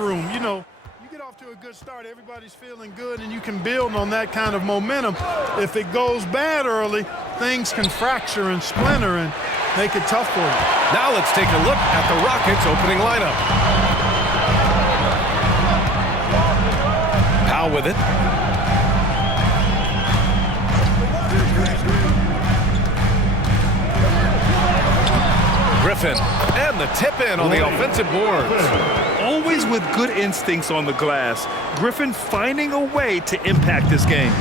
room. You know, you get off to a good start, everybody's feeling good, and you can build on that kind of momentum. If it goes bad early, things can fracture and splinter and make it tough for you. Now let's take a look at the Rockets' opening lineup. Powell with it. Griffin, and the tip-in on the offensive boards. Always with good instincts on the glass. Griffin finding a way to impact this game.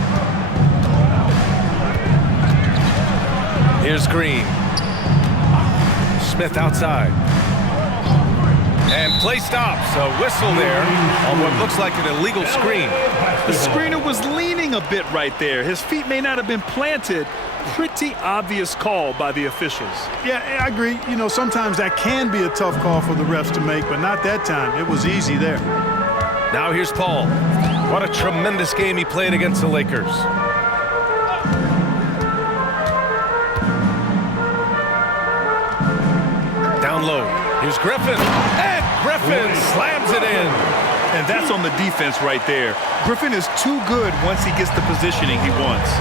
Here's Green. Smith outside. And play stops. A whistle there on what looks like an illegal screen. The screener was leaning a bit right there. His feet may not have been planted. Pretty obvious call by the officials. Yeah, I agree. You know, sometimes that can be a tough call for the refs to make, but not that time. It was easy there. Now here's Paul. What a tremendous game he played against the Lakers. Down low. Here's Griffin. And Griffin slams it in. And that's on the defense right there. Griffin is too good once he gets the positioning he wants.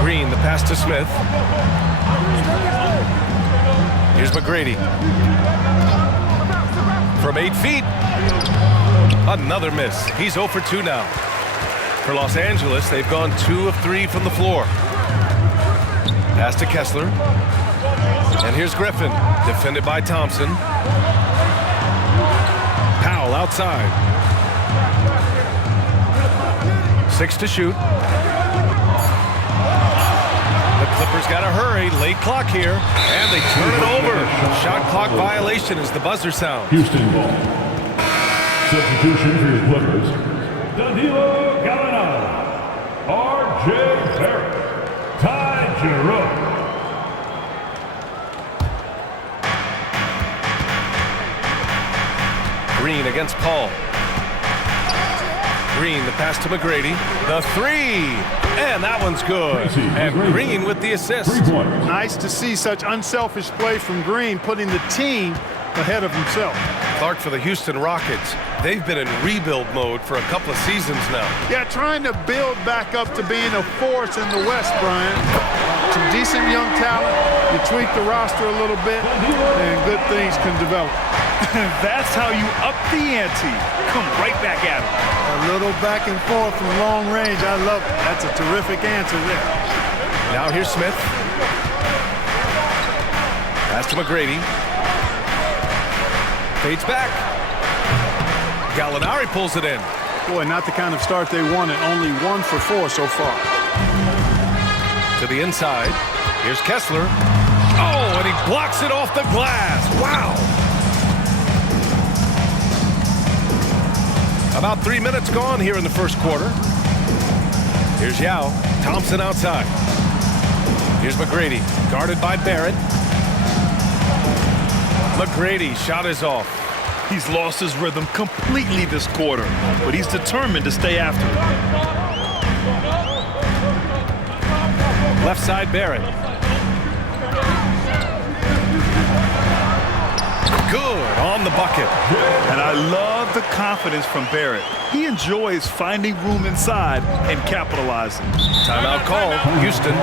Green, the pass to Smith. Here's McGrady. From 8 feet. Another miss. He's 0 for 2 now. For Los Angeles, they've gone 2 of 3 from the floor. Pass to Kessler. And here's Griffin, defended by Thompson. Powell outside. 6 to shoot. The Clippers got to hurry. Late clock here. And they turn it over. Shot clock violation as the buzzer sounds. Houston ball. Substitution for your Clippers. Danilo Gallinari. R.J. Barrett. Ty Jerome. Green against Paul. Green, the pass to McGrady. The 3. And that one's good. And Green with the assist. Nice to see such unselfish play from Green, putting the team ahead of himself. Clark for the Houston Rockets. They've been in rebuild mode for a couple of seasons now. Yeah, trying to build back up to being a force in the West, Brian. Some decent young talent. You tweak the roster a little bit, and good things can develop. That's how you up the ante. Come right back at him. A little back and forth from long range. I love it. That's a terrific answer there. Now here's Smith. Pass to McGrady. Fades back. Gallinari pulls it in. Boy, not the kind of start they wanted. Only 1 for 4 so far. To the inside. Here's Kessler. Oh, and he blocks it off the glass. Wow. About 3 minutes gone here in the first quarter. Here's Yao. Thompson outside. Here's McGrady, guarded by Barrett. McGrady, shot is off. He's lost his rhythm completely this quarter, but he's determined to stay after it. Left side, Barrett. Good on the bucket. And I love the confidence from Barrett. He enjoys finding room inside and capitalizing. Timeout call, Houston.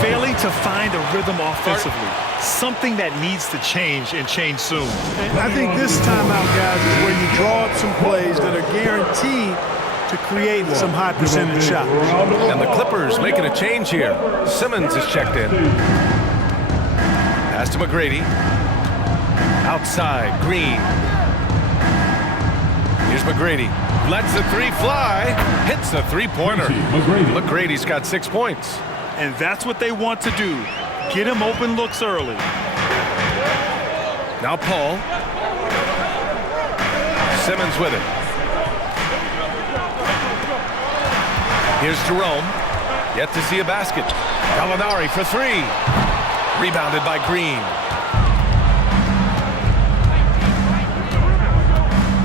Failing to find a rhythm offensively. Something that needs to change and change soon. And I think this timeout, guys, is where you draw up some plays that are guaranteed to create some high percentage shots. And the Clippers making a change here. Simmons is checked in. Pass to McGrady. Outside, Green. Here's McGrady. Lets the 3 fly. Hits the 3-pointer. McGrady's got 6 points. And that's what they want to do. Get him open looks early. Now Paul. Simmons with it. Here's Jerome. Yet to see a basket. Gallinari for 3. Rebounded by Green.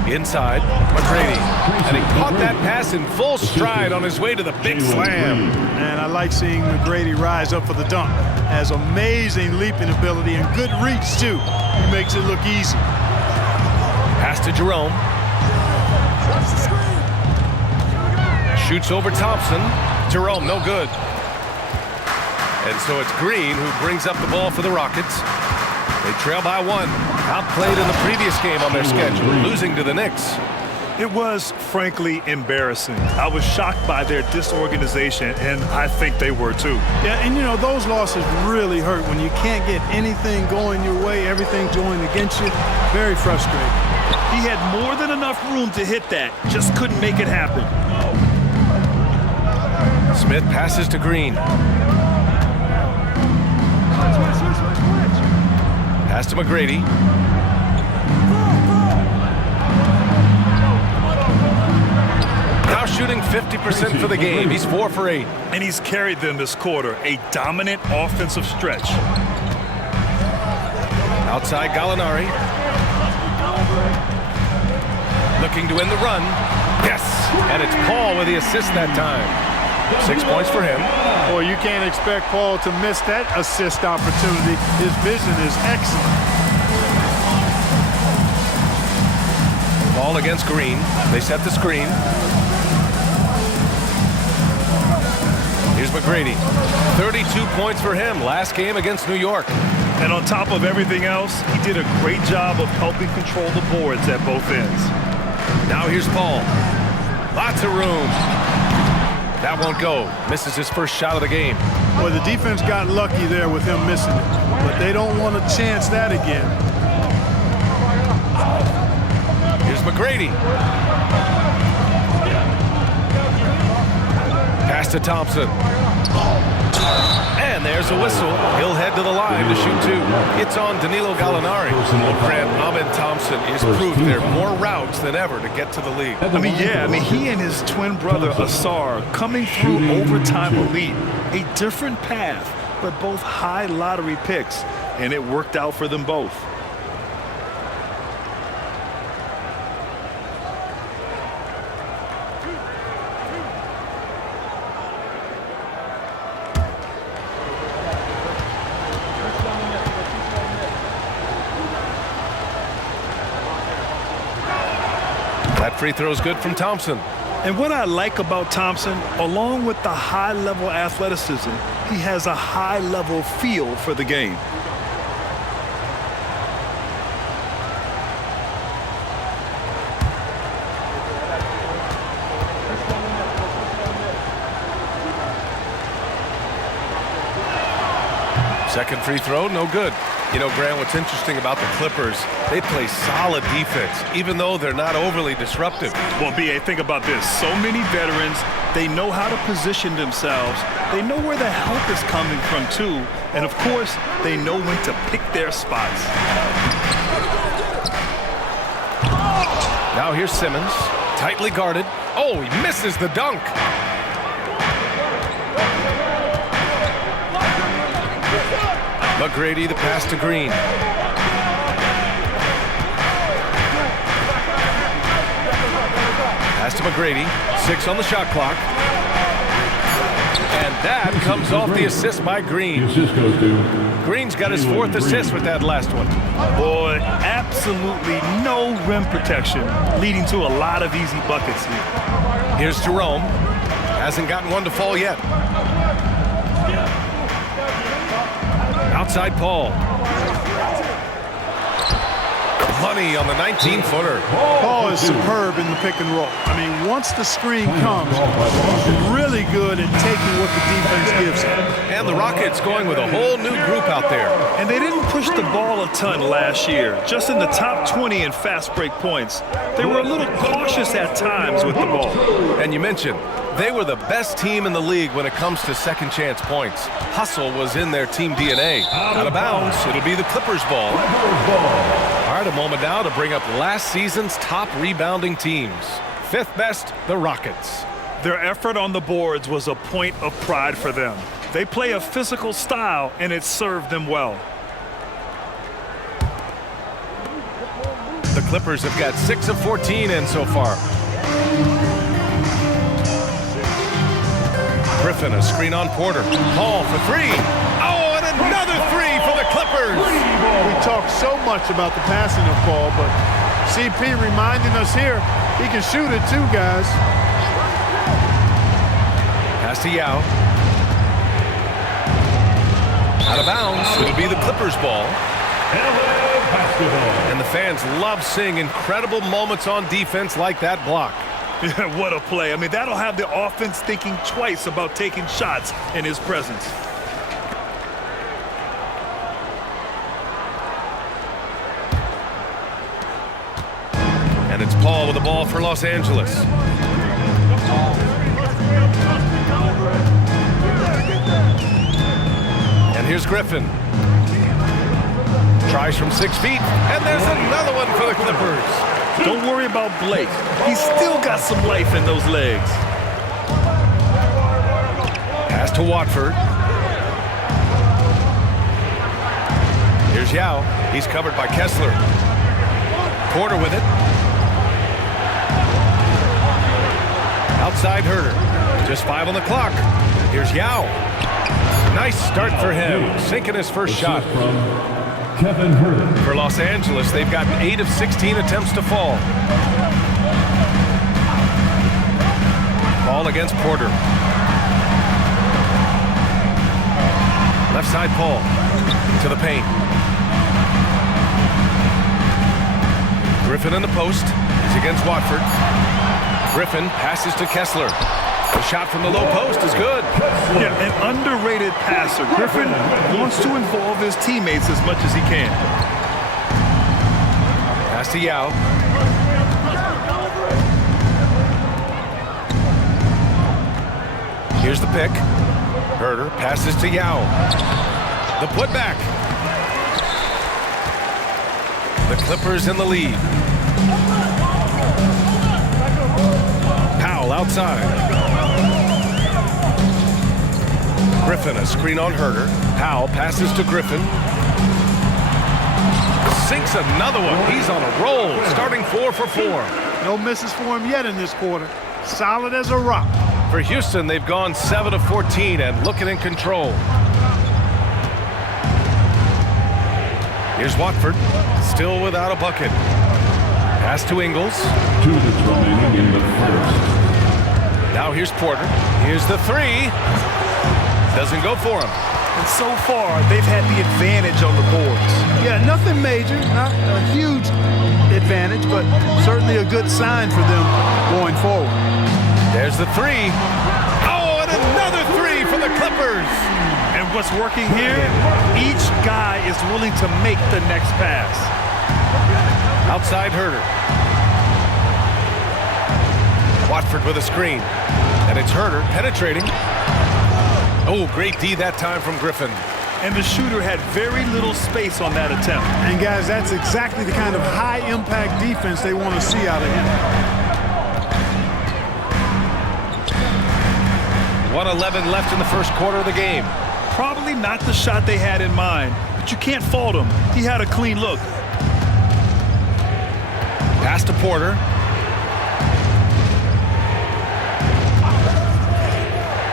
Inside, McGrady. And he caught that pass in full stride on his way to the big slam. And I like seeing McGrady rise up for the dunk. Has amazing leaping ability and good reach, too. He makes it look easy. Pass to Jerome. Shoots over Thompson. Jerome, no good. And so it's Green who brings up the ball for the Rockets. They trail by 1. Outplayed in the previous game on their schedule, losing to the Knicks. It was, frankly, embarrassing. I was shocked by their disorganization, and I think they were too. Yeah, and you know, those losses really hurt when you can't get anything going your way, everything's going against you. Very frustrating. He had more than enough room to hit that, just couldn't make it happen. Smith passes to Green. Pass to McGrady. Now shooting 50% for the game. He's 4 for 8. And he's carried them this quarter, a dominant offensive stretch. Outside Gallinari. Looking to win the run. Yes! And it's Paul with the assist that time. 6 points for him. Boy, you can't expect Paul to miss that assist opportunity. His vision is excellent. Paul against Green. They set the screen. Here's McGrady. 32 points for him last game against New York. And on top of everything else, he did a great job of helping control the boards at both ends. Now here's Paul. Lots of room. That won't go. Misses his first shot of the game. Boy, the defense got lucky there with him missing it, but they don't want to chance that again. Here's McGrady. Pass to Thompson. And there's a whistle. He'll head to the line to shoot 2. It's on Danilo Gallinari. Grant, Ahmed Thompson is proof there are more routes than ever to get to the league. He and his twin brother Asar coming through overtime elite. A different path, but both high lottery picks, and it worked out for them both. That free throw is good from Thompson. And what I like about Thompson, along with the high-level athleticism, he has a high-level feel for the game. Second free throw, no good. You know, Grant, what's interesting about the Clippers, they play solid defense, even though they're not overly disruptive. Well, B.A., think about this. So many veterans, they know how to position themselves. They know where the help is coming from, too. And, of course, they know when to pick their spots. Now here's Simmons, tightly guarded. Oh, he misses the dunk. McGrady, the pass to Green. Pass to McGrady. 6 on the shot clock. And that comes off the assist by Green. Green's got his 4th assist with that last one. Boy, absolutely no rim protection, leading to a lot of easy buckets here. Here's Jerome. Hasn't gotten one to fall yet. Outside Paul. Money on the 19-footer. Paul is superb in the pick and roll. I mean, once the screen comes, he's really good at taking what the defense gives him. And the Rockets going with a whole new group out there. And they didn't push the ball a ton last year. Just in the top 20 in fast break points. They were a little cautious at times with the ball. And you mentioned, they were the best team in the league when it comes to second chance points. Hustle was in their team DNA. Out of bounds, it'll be the Clippers ball. All right, a moment now to bring up last season's top rebounding teams. 5th best, the Rockets. Their effort on the boards was a point of pride for them. They play a physical style, and it served them well. The Clippers have got 6 of 14 in so far. Griffin, a screen on Porter. Paul for 3. Oh, and another 3 for the Clippers. We talk so much about the passing of Paul, but GP reminding us here he can shoot it too, guys. Pass to Yao. Out of bounds. It'll be the Clippers ball. And the fans love seeing incredible moments on defense like that block. What a play. I mean, that'll have the offense thinking twice about taking shots in his presence. And it's Paul with the ball for Los Angeles. And here's Griffin. Tries from 6 feet, and there's another one for the Clippers. Don't worry about Blake. He's still got some life in those legs. Pass to Watford. Here's Yao. He's covered by Kessler. Porter with it. Outside Herter. Just 5 on the clock. Here's Yao. Nice start for him. Sinking his first shot. Kevin Herter. For Los Angeles, they've gotten 8 of 16 attempts to fall. Paul against Porter. Left side Paul. To the paint. Griffin in the post. He's against Watford. Griffin passes to Kessler. The shot from the low post is good. Yeah, an underrated passer. Griffin wants to involve his teammates as much as he can. Pass to Yao. Here's the pick. Herter passes to Yao. The putback. The Clippers in the lead. Powell outside. Griffin, a screen on Herter. Powell passes to Griffin. Sinks another one. He's on a roll, starting 4 for 4. No misses for him yet in this quarter. Solid as a rock. For Houston, they've gone 7 of 14 and looking in control. Here's Watford, still without a bucket. Pass to Ingles. 2 minutes remaining in the first. Now here's Porter. Here's the 3. Doesn't go for him. And so far, they've had the advantage on the boards. Yeah, nothing major, not a huge advantage, but certainly a good sign for them going forward. There's the 3. Oh, and another 3 for the Clippers. And what's working here, each guy is willing to make the next pass. Outside Herter. Watford with a screen. And it's Herter penetrating. Oh, great D that time from Griffin. And the shooter had very little space on that attempt. And guys, that's exactly the kind of high-impact defense they want to see out of him. 1:11 left in the first quarter of the game. Probably not the shot they had in mind, but you can't fault him. He had a clean look. Pass to Porter.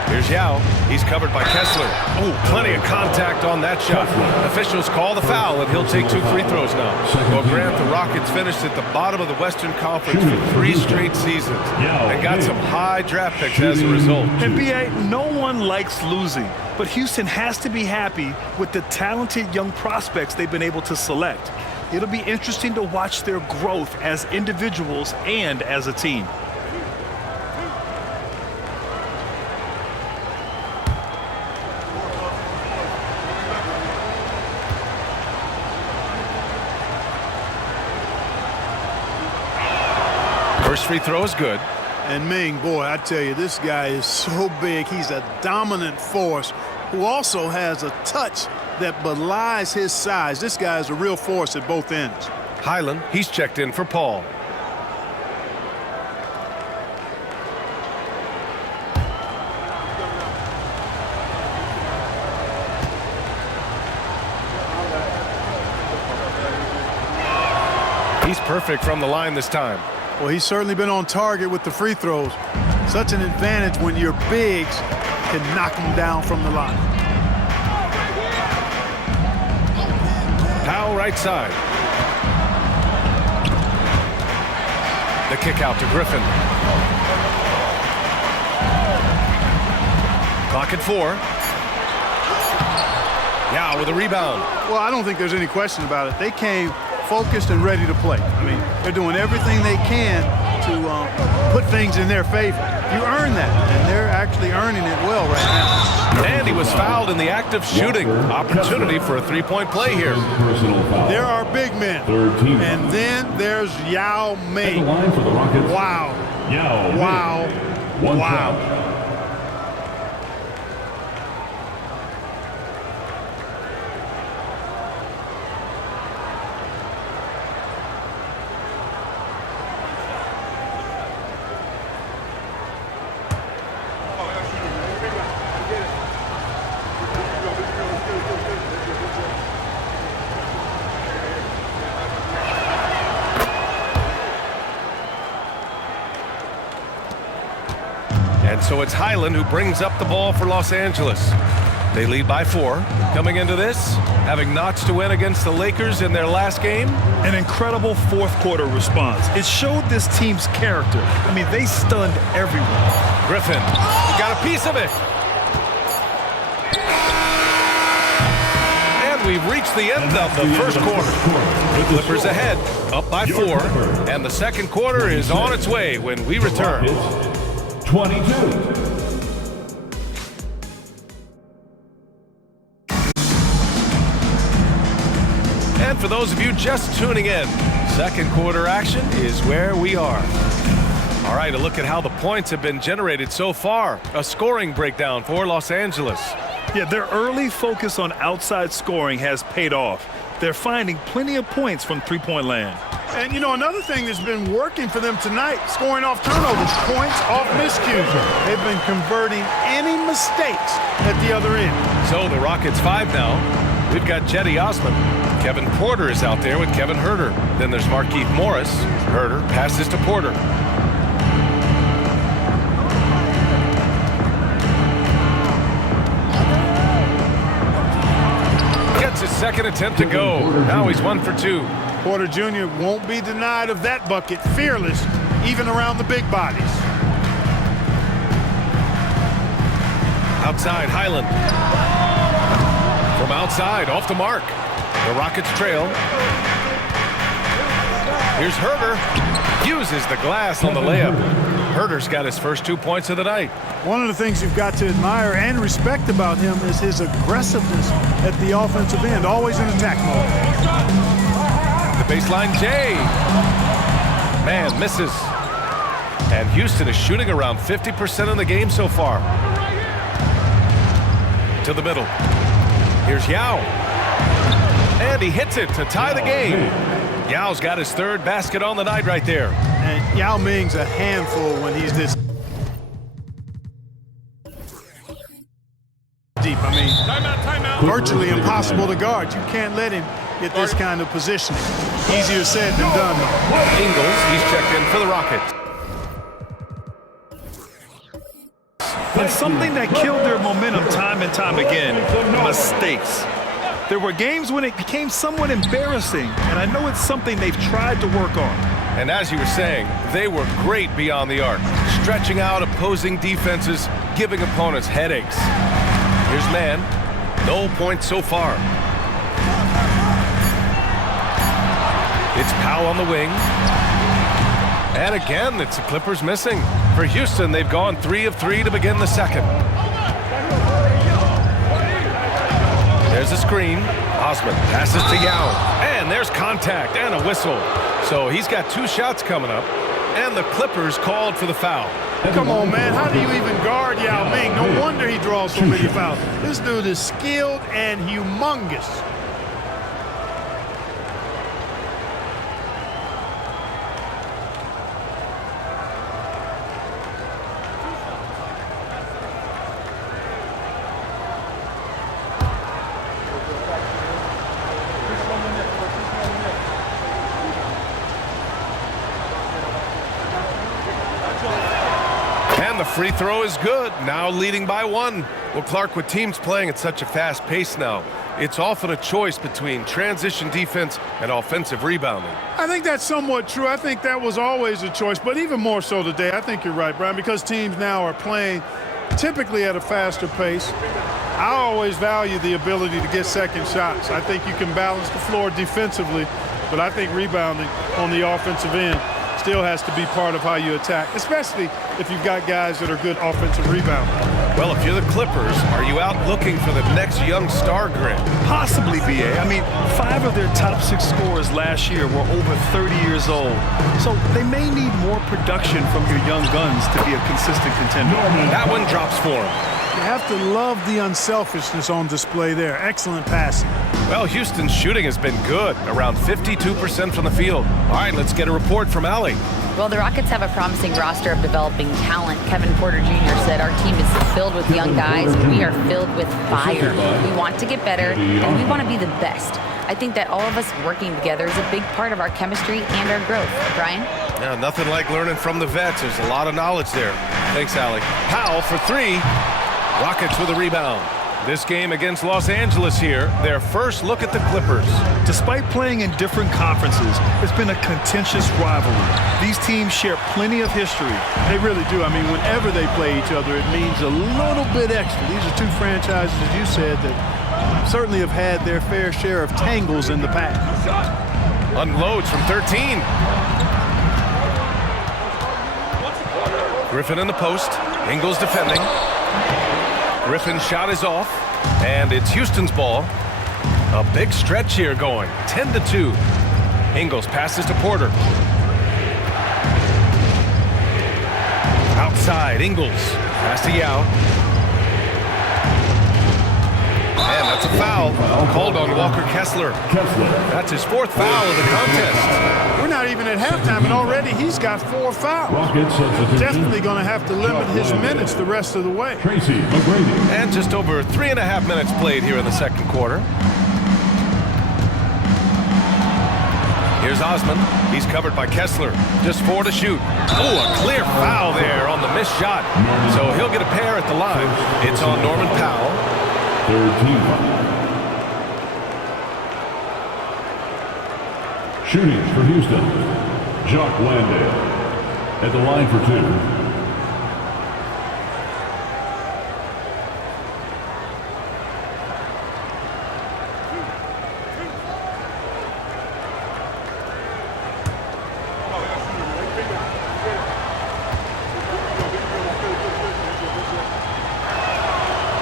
Here's Yao. He's covered by Kessler. Oh, plenty of contact on that shot. Officials call the foul, and he'll take 2 free throws now. Well, Grant, the Rockets finished at the bottom of the Western Conference for 3 straight seasons and got some high draft picks as a result. And B.A., no one likes losing, but Houston has to be happy with the talented young prospects they've been able to select. It'll be interesting to watch their growth as individuals and as a team. First free throw is good. And Ming, boy, I tell you, this guy is so big. He's a dominant force who also has a touch that belies his size. This guy is a real force at both ends. Highland, he's checked in for Paul. He's perfect from the line this time. Well, he's certainly been on target with the free throws. Such an advantage when your bigs can knock him down from the line. Powell right side. kick out to Griffin. Clock at 4. Yao with a rebound. Well, I don't think there's any question about it. They came focused and ready to play. I mean, they're doing everything they can to put things in their favor. You earn that, and they're actually earning it well right now. And he was fouled in the act of shooting. Opportunity for a three-point play here. Personal foul. There are big men. Third team. And then there's Yao At the Ming. line for the Rockets. Wow. Yao Ming. Wow. One Wow. foul. And so it's Highland who brings up the ball for Los Angeles. They lead by 4. Coming into this, having notched to win against the Lakers in their last game. An incredible fourth quarter response. It showed this team's character. I mean, they stunned everyone. Griffin got a piece of it. And we've reached the end of the first quarter. Clippers ahead, up by 4. And the second quarter is on its way when we return. 22. And for those of you just tuning in, second quarter action is where we are. All right, a look at how the points have been generated so far. A scoring breakdown for Los Angeles. Yeah, their early focus on outside scoring has paid off. They're finding plenty of points from three-point land. And, you know, another thing that's been working for them tonight, scoring off turnovers, points off miscues. They've been converting any mistakes at the other end. So the Rockets 5 now. We've got Jetty Osman. Kevin Porter is out there with Kevin Herter. Then there's Markieff Morris. Herter passes to Porter. Gets his second attempt to go. Now he's 1 for 2. Porter Jr. won't be denied of that bucket. Fearless, even around the big bodies. Outside, Highland. From outside, off the mark. The Rockets trail. Here's Herter. Uses the glass on the layup. Herter's got his first 2 points of the night. One of the things you've got to admire and respect about him is his aggressiveness at the offensive end, always in attack mode. The baseline, Jay. Man, misses. And Houston is shooting around 50% in the game so far. To the middle. Here's Yao. And he hits it to tie the game. Yao's got his third basket on the night right there. And Yao Ming's a handful when he's this deep. I mean, Timeout. virtually impossible to guard. You can't let him get this kind of positioning. Easier said than done, though. Ingles, he's checked in for the Rockets. And something that killed their momentum time and time again, mistakes. There were games when it became somewhat embarrassing, and I know it's something they've tried to work on. And as you were saying, they were great beyond the arc, stretching out opposing defenses, giving opponents headaches. Here's man. No points so far. It's Powell on the wing. And again, it's the Clippers missing. For Houston, they've gone 3 of 3 to begin the second. There's a screen. Osman passes to Yao. And there's contact and a whistle. So he's got 2 shots coming up. And the Clippers called for the foul. Come on, man. How do you even guard Yao Ming? No wonder he draws so many fouls. This dude is skilled and humongous. And the free throw is good. Now leading by 1. Well, Clark, with teams playing at such a fast pace now, it's often a choice between transition defense and offensive rebounding. I think that's somewhat true. I think that was always a choice, but even more so today. I think you're right, Brian, because teams now are playing typically at a faster pace. I always value the ability to get second shots. I think you can balance the floor defensively, but I think rebounding on the offensive end still has to be part of how you attack, especially if you've got guys that are good offensive rebounders. Well, if you're the Clippers, are you out looking for the next young star, Grant? Possibly, BA. I mean, 5 of their top 6 scorers last year were over 30 years old. So they may need more production from your young guns to be a consistent contender. That one drops for him. You have to love the unselfishness on display there. Excellent passing. Well, Houston's shooting has been good, around 52% from the field. All right, let's get a report from Allie. Well, the Rockets have a promising roster of developing talent. Kevin Porter Jr. said our team is filled with young guys. We are filled with fire. We want to get better, and we want to be the best. I think that all of us working together is a big part of our chemistry and our growth. Brian? Yeah, nothing like learning from the vets. There's a lot of knowledge there. Thanks, Allie. Powell for 3. Rockets with a rebound. This game against Los Angeles here, their first look at the Clippers. Despite playing in different conferences, it's been a contentious rivalry. These teams share plenty of history. They really do. I mean, whenever they play each other, it means a little bit extra. These are two franchises, as you said, that certainly have had their fair share of tangles in the past. Unloads from 13. Griffin in the post. Ingles defending. Griffin's shot is off, and it's Houston's ball. A big stretch here going, 10-2. Ingles passes to Porter. Outside, Ingles. Pass to Yao. And that's a foul called on Walker Kessler. That's his 4th foul of the contest. We're not even at halftime, and already he's got 4 fouls. Definitely going to have to limit his minutes the rest of the way. And just over 3.5 minutes played here in the second quarter. Here's Osman. He's covered by Kessler. Just 4 to shoot. Oh, a clear foul there on the missed shot. So he'll get a pair at the line. It's on Norman Powell. Third team foul. Shooting for Houston, Jock Landale at the line for 2.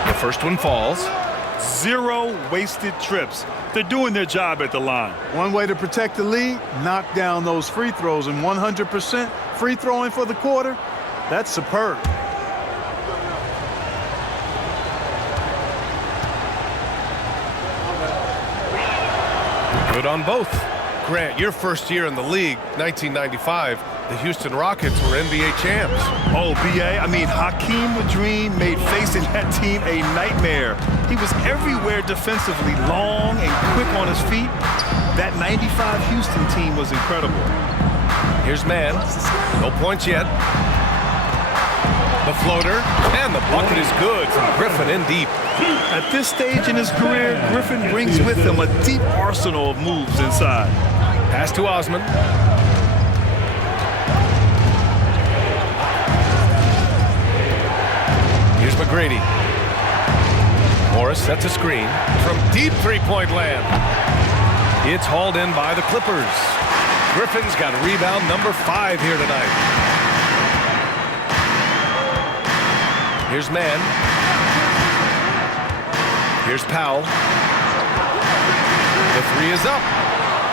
The first one falls. 0 wasted trips. They're doing their job at the line. One way to protect the lead, knock down those free throws, and 100% free throwing for the quarter, that's superb. Good on both. Grant, your first year in the league, 1995, the Houston Rockets were NBA champs. Oh, BA, I mean, Hakeem Wadream made facing that team a nightmare. He was everywhere defensively, long and quick on his feet. That 95 Houston team was incredible. Here's Mann. No points yet. The floater, and the bucket is good from Griffin in deep. At this stage in his career, Griffin brings with him a deep arsenal of moves inside. Pass to Osman. Here's McGrady. Morris sets a screen from deep three-point land. It's hauled in by the Clippers. Griffin's got rebound number 5 here tonight. Here's Mann. Here's Powell. The 3 is up.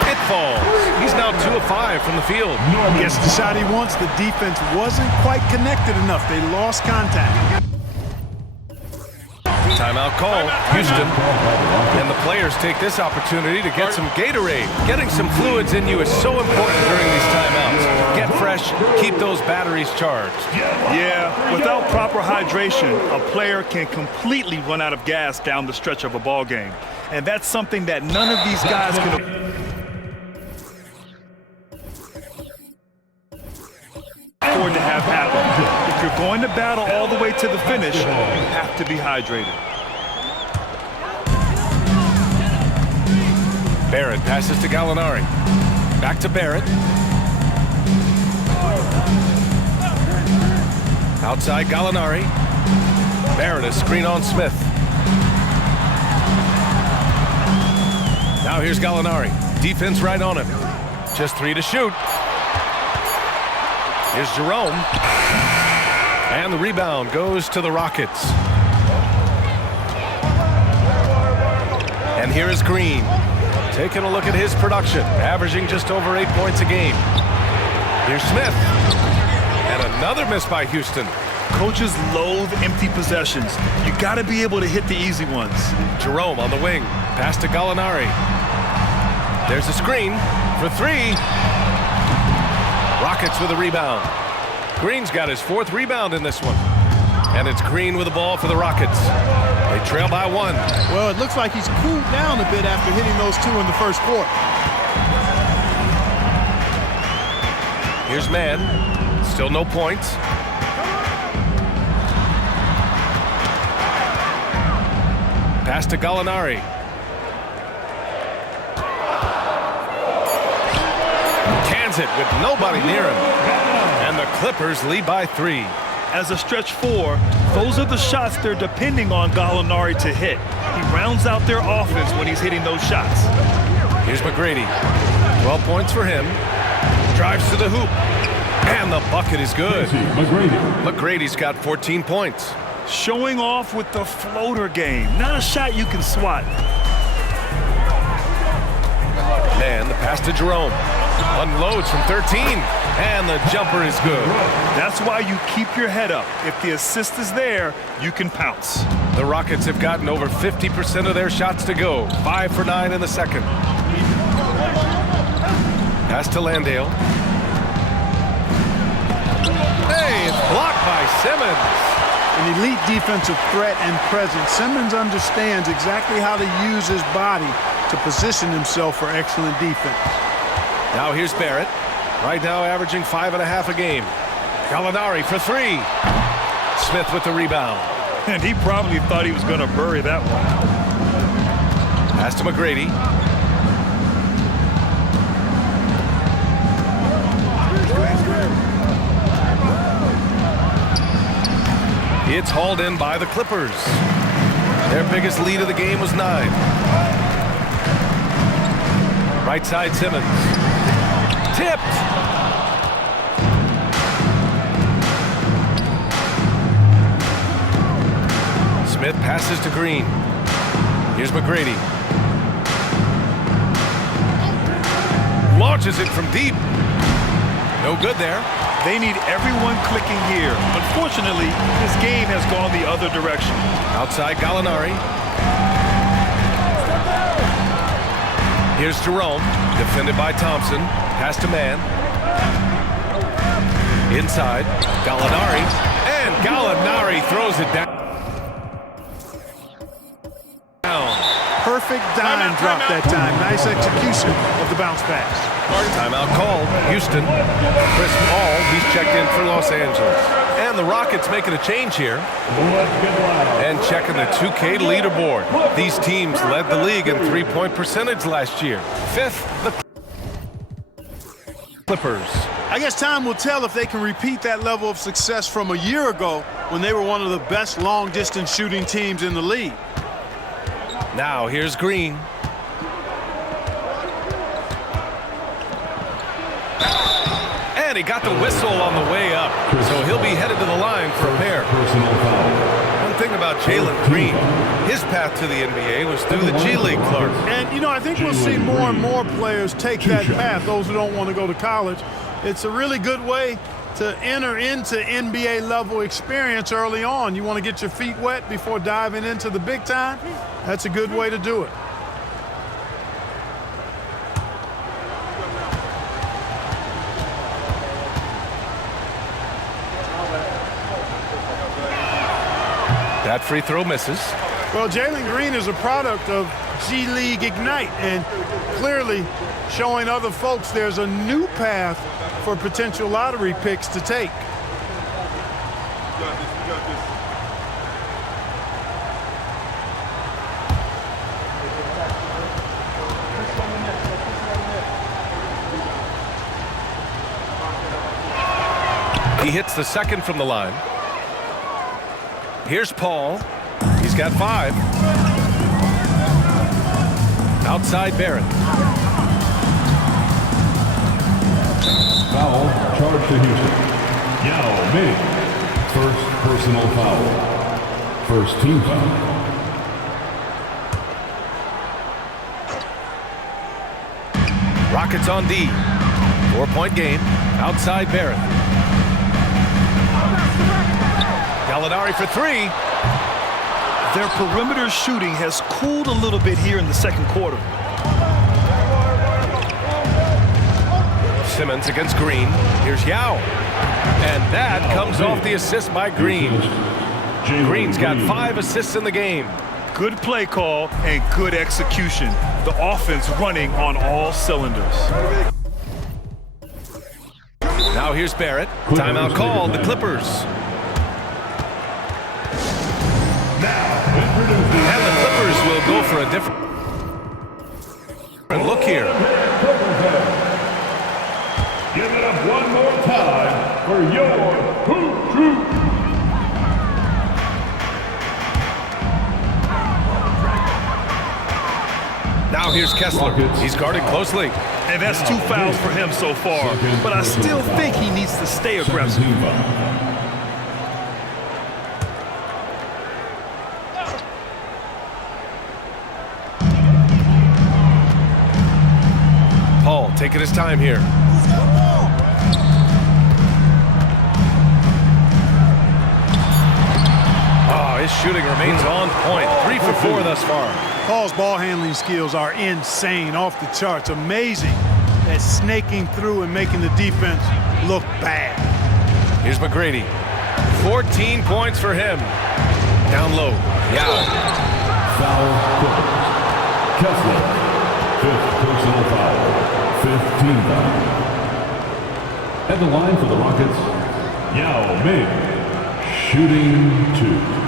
It falls. He's now 2 of 5 from the field. Gets the shot he wants. The defense wasn't quite connected enough. They lost contact. Timeout call, Houston. And the players take this opportunity to get some Gatorade. Getting some fluids in you is so important during these timeouts. Get fresh, keep those batteries charged. Yeah, without proper hydration, a player can completely run out of gas down the stretch of a ball game. And that's something that none of these guys can afford to have happen. If you're going to battle all the way to the finish, you have to be hydrated. Barrett passes to Gallinari. Back to Barrett. Outside Gallinari. Barrett a screen on Smith. Now here's Gallinari. Defense right on him. Just 3 to shoot. Here's Jerome. And the rebound goes to the Rockets. And here is Green. Taking a look at his production. Averaging just over 8 points a game. Here's Smith. And another miss by Houston. Coaches loathe empty possessions. You got to be able to hit the easy ones. Jerome on the wing. Pass to Gallinari. There's a screen for 3. Rockets with a rebound. Green's got his 4th rebound in this one. And it's Green with the ball for the Rockets. They trail by 1. Well, it looks like he's cooled down a bit after hitting those 2 in the first quarter. Here's Mann. Still no points. Pass to Gallinari. Cans it with nobody near him. And the Clippers lead by 3. As a stretch 4, those are the shots they're depending on Gallinari to hit. He rounds out their offense when he's hitting those shots. Here's McGrady. 12 points for him. Drives to the hoop. And the bucket is good. McGrady's got 14 points. Showing off with the floater game. Not a shot you can swat. And the pass to Jerome. Unloads from 13. And the jumper is good. That's why you keep your head up. If the assist is there, you can pounce. The Rockets have gotten over 50% of their shots to go. 5 for 9 in the second. Pass to Landale. Hey, it's blocked by Simmons. An elite defensive threat and presence. Simmons understands exactly how to use his body to position himself for excellent defense. Now here's Barrett. Right now averaging 5.5 a game. Gallinari for 3. Smith with the rebound. And he probably thought he was going to bury that one. Pass to McGrady. It's hauled in by the Clippers. Their biggest lead of the game was 9. Right side Simmons. Tipped. Smith passes to Green. Here's McGrady. Launches it from deep. No good there. They need everyone clicking here. Unfortunately, this game has gone the other direction. Outside Gallinari. Here's Jerome. Defended by Thompson. Pass to Mann. Inside. Gallinari. And Gallinari throws it down. Perfect dime drop that time. Nice execution of the bounce pass. Timeout called. Houston. Chris Paul, he's checked in for Los Angeles. And the Rockets making a change here. And checking the 2K leaderboard. These teams led the league in three-point percentage last year. 5th, the Clippers. I guess time will tell if they can repeat that level of success from a year ago when they were one of the best long-distance shooting teams in the league. Now here's Green. And he got the whistle on the way up. So he'll be headed to the line for a pair. One thing about Jalen Green, his path to the NBA was through the G League, Clark. And, you know, I think we'll see more and more players take that path, those who don't want to go to college. It's a really good way to enter into NBA level experience early on. You want to get your feet wet before diving into the big time? That's a good way to do it. That free throw misses. Well, Jalen Green is a product of G League Ignite and clearly showing other folks there's a new path for potential lottery picks to take. He hits the second from the line. Here's Paul. He's got 5. Outside Barrett. Foul, charge to Houston. Yao Ming, first personal foul. First team foul. Rockets on D. 4-point game. Outside Barrett. Gallinari for 3. Their perimeter shooting has cooled a little bit here in the second quarter. Simmons against Green. Here's Yao. And that comes off the assist by Green. Green's got 5 assists in the game. Good play call and good execution. The offense running on all cylinders. Now here's Barrett. Timeout called. The Clippers. And the Clippers will go for a different look here. Give it up one more time for your Hoop Troop. Now here's Kessler. He's guarded closely. And that's 2 fouls for him so far. But I still think he needs to stay aggressive. Paul taking his time here. Oh, his shooting remains on point. 3 for 4 thus far. Paul's ball handling skills are insane, off the charts, amazing at snaking through and making the defense look bad. Here's McGrady. 14 points for him. Down low. Yao. Foul Clippers. Kessler, 5th personal foul. 5th team foul. At the line for the Rockets, Yao Ming, shooting 2.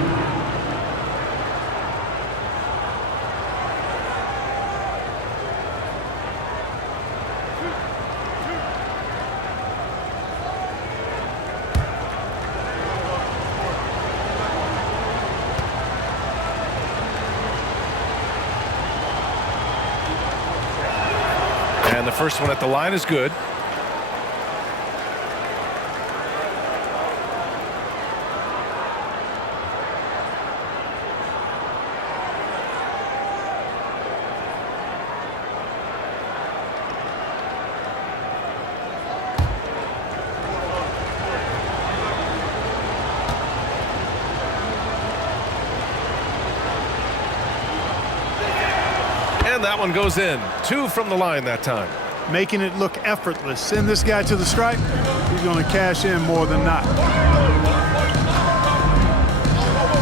And the first one at the line is good. And that one goes in. 2 from the line that time. Making it look effortless. Send this guy to the stripe. He's going to cash in more than not.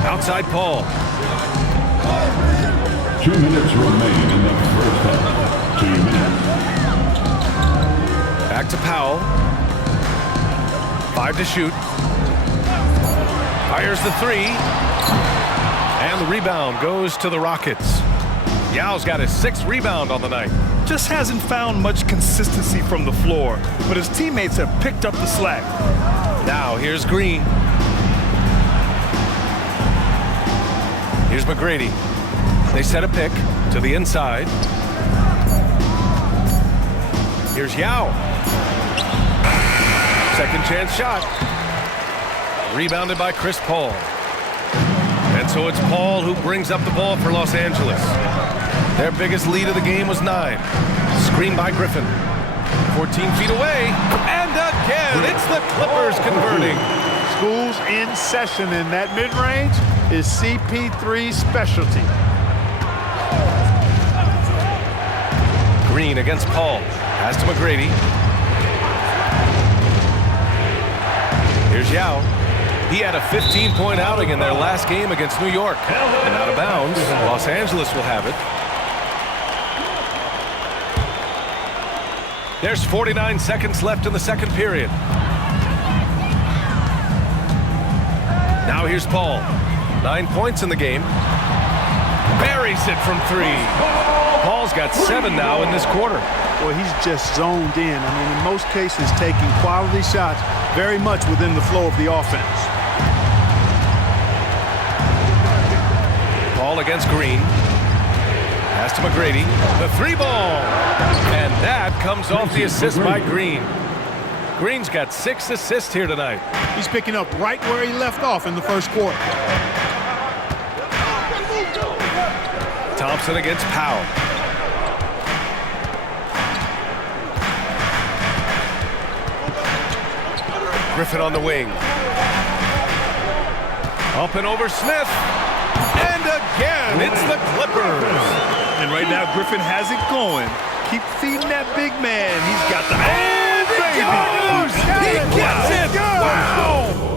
Outside Paul. 2 minutes remain in the first half. 2 minutes. Back to Powell. 5 to shoot. Fires the 3. And the rebound goes to the Rockets. Yao's got his 6th rebound on the night. Just hasn't found much consistency from the floor, but his teammates have picked up the slack. Now here's Green. Here's McGrady. They set a pick to the inside. Here's Yao. Second chance shot. Rebounded by Chris Paul. And so it's Paul who brings up the ball for Los Angeles. Their biggest lead of the game was 9. Screen by Griffin. 14 feet away. And again, it's the Clippers converting. School's in session, and that mid-range is CP3's specialty. Green against Paul. Pass to McGrady. Here's Yao. He had a 15-point outing in their last game against New York. And out of bounds, Los Angeles will have it. There's 49 seconds left in the second period. Now here's Paul. 9 points in the game. Buries it from 3. Paul's got 7 now in this quarter. Well, he's just zoned in. I mean, in most cases, taking quality shots very much within the flow of the offense. Paul against Green. Pass to McGrady. The 3-ball. And that comes off the assist by Green. Green's got 6 assists here tonight. He's picking up right where he left off in the first quarter. Thompson against Powell. Griffin on the wing. Up and over Smith. And again, it's the Clippers. And right now, Griffin has it going. Keep feeding that big man. He's got the... And he gets it! Wow!